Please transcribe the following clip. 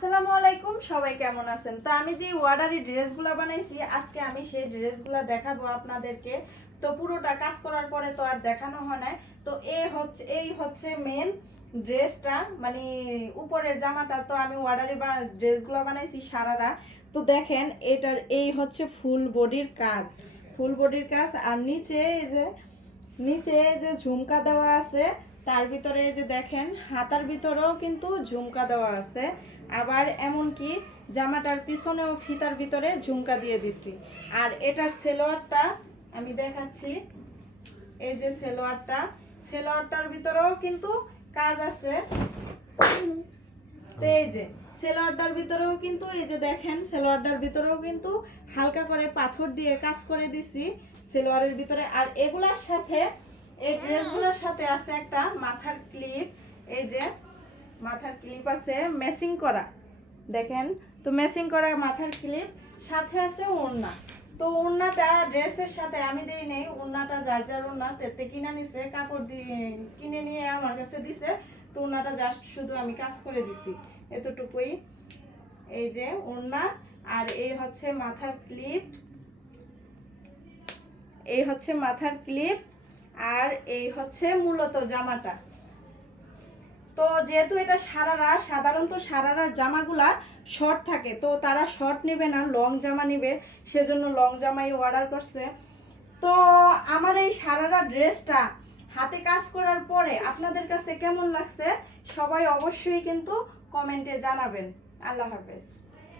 আসসালামু আলাইকুম, সবাই কেমন আছেন? তো আমি যে ওয়ার্ডারি ড্রেসগুলো বানাইছি আজকে আমি সেই ড্রেসগুলো দেখাবো আপনাদেরকে। তো পুরোটা কাজ করার পরে তো আর দেখানো হয় না। তো এই হচ্ছে মেন ড্রেসটা, মানে উপরের জামাটা। তো আমি ওয়ার্ডারি ড্রেসগুলো বানাইছি সারারা। তো দেখেন এটার এই হচ্ছে ফুল বডির কাজ, ফুল বডির কাজ। আর নিচে যে ঝুমকা দেওয়া আছে, তার ভিতরে যে দেখেন হাতার ভিতরেও কিন্তু ঝুমকা দেওয়া আছে। আবার এমনকি জামাটার পিছনেও ফিতার ভিতরে ঝুমকা দিয়ে দিছি। আর এটার সেলোয়ারটা আমি দেখাচ্ছি। এই যে সেলোয়ারটার ভিতরেও কিন্তু কাজ আছে। তো এই যে সেলোয়ারটার ভিতরেও কিন্তু এই যে দেখেন সেলোয়ারটার ভিতরেও কিন্তু হালকা করে পাথর দিয়ে কাজ করে দিছি সেলোয়ারের ভিতরে। আর এগুলার সাথে, এই ড্রেসগুলোর সাথে আছে একটা মাথার ক্লিপ। এই যে মাথার ক্লিপ আছে ম্যাচিং করা, দেখেন। তো ম্যাচিং করা মাথার ক্লিপ, সাথে আছে ওড়না। তো ওড়নাটা ড্রেসের সাথে আমি দেই নেই, ওড়নাটা যার যার ওড়না তেতে কিনে নিছে, কাপড় দিয়ে কিনে নিয়ে আমার কাছে দিছে। তো ওড়নাটা জাস্ট শুধু আমি কাজ করে দিছি, এতটুকুই। এই যে ওড়না, আর এই হচ্ছে মাথার ক্লিপ, এই হচ্ছে মাথার ক্লিপ, আর এই হচ্ছে মূলত জামাটা। তো যেহেতু এটা সারারা, সাধারণত সারারার জামাগুলা শর্ট থাকে, তো তারা শর্ট নেবে না, লং জামা নেবে, সেজন্য লং জামাই অর্ডার করছে। তো আমার এই সারারা ড্রেসটা হাতে কাজ করার পরে আপনাদের কাছে কেমন লাগছে সবাই অবশ্যই কিন্তু কমেন্টে জানাবেন। আল্লাহ হাফেজ।